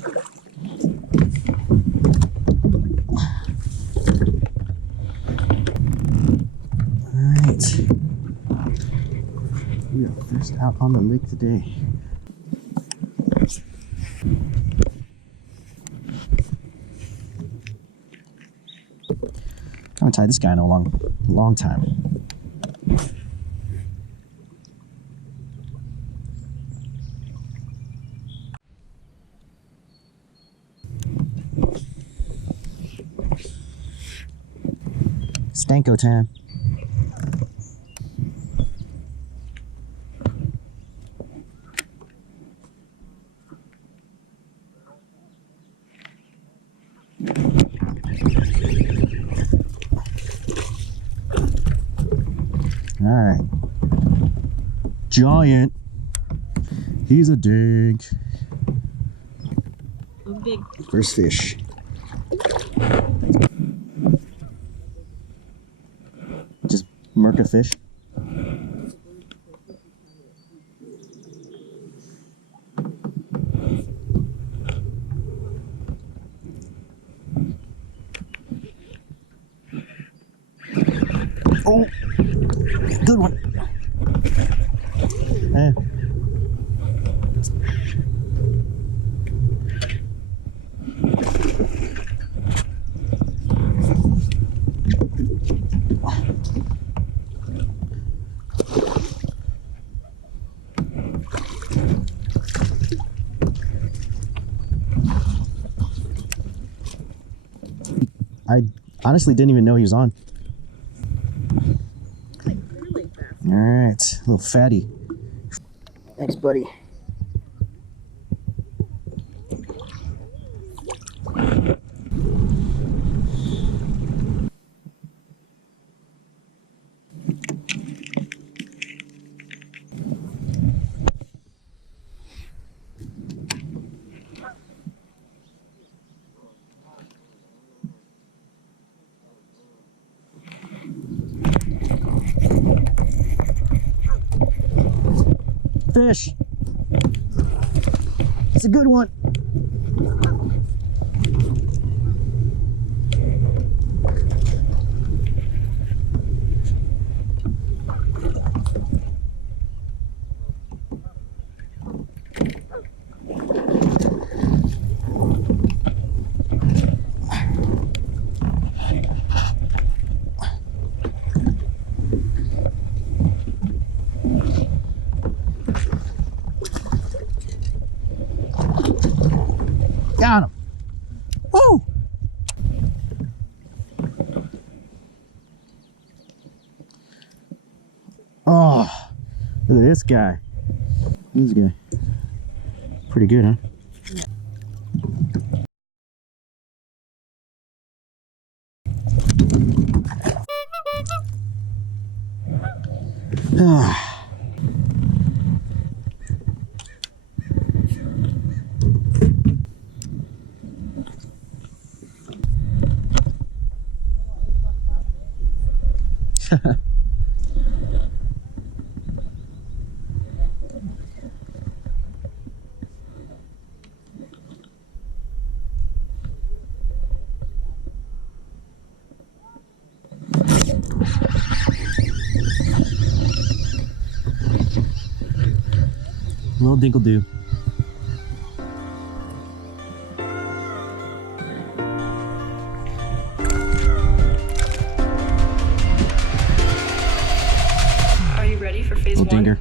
Alright. We are first out on the lake today. I haven't tied this guy in a long time. Stanko time. All right, giant. He's a dink. Big. First fish. Just Merca fish. Oh, good one. Eh. I honestly didn't even know he was on. All right, a little fatty. Thanks, buddy. Fish. It's a good one. Got him. Woo! Oh, look at this guy. This guy. Pretty good, huh? Ah. Little dinkle do. Are you ready for phase Little one? dinger.